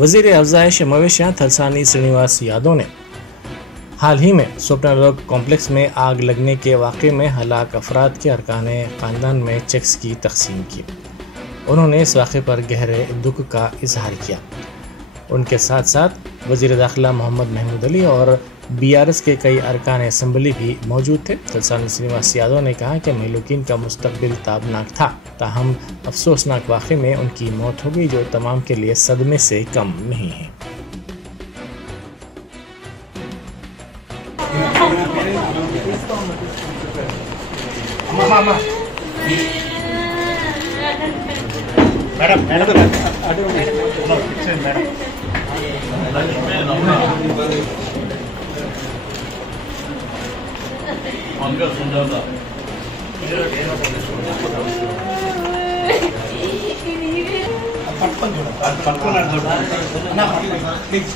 वजीर अफजाइश मवेशियाँ थलसानी श्रीनिवास यादव ने हाल ही में स्वप्नालोक कॉम्प्लेक्स में आग लगने के वाक़े में हलाक अफराद के अरकाने ख़ानदान में चेक्स की तकसीम की। उन्होंने इस वाक़े पर गहरे दुख का इजहार किया। उनके साथ साथ वज़ीर दाखिला मोहम्मद महमूद अली और BRS के कई अरकान असम्बली भी मौजूद थे। थलसानी श्रीनिवास यादव ने कहा कि महलूकीन का मुस्तकबिल ताबनाक था, ताहम अफसोसनाक वाक़े में उनकी मौत हो गई, जो तमाम के लिए सदमे से कम नहीं है। పట్టుకొని చూడండి, ప్లీజ్